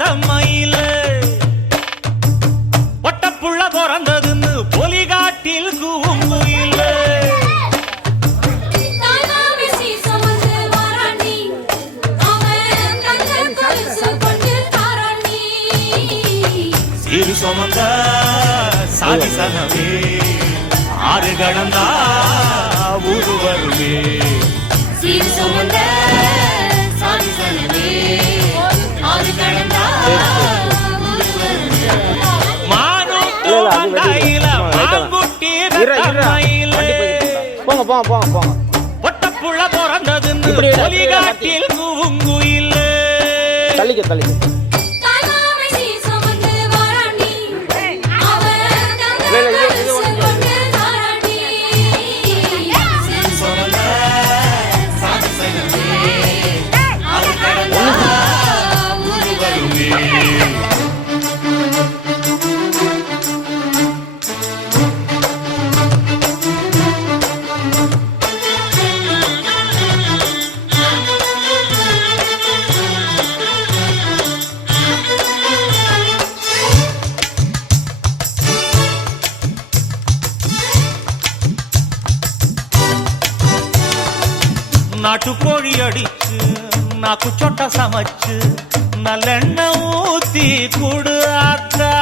பெத்த மயில ஒட்டப்புள்ள பிறந்ததுன்னு பொலிகாட்டில் கூங்குயில சீரு சுமந்த சாதி சனவே ஆறு கடந்தா ஊரு வருவே சீரு சுமந்த சாதி சனவே ஆறு கடந்தா மானூத்து வந்தாயில மாங்குட்டி ரத்தமயில போங்க போங்க போங்க போங்க ஒட்டப்புள்ள பிறந்ததுன்னு பொலிகாட்டில் கூங்குயில தள்ளிக்க தள்ளிக்க நாட்டுக்கோழி அடிச்சு நாக்கு சொட்ட சமைச்சு நல்லெண்ணெய் ஊத்தி குடு ஆத்தா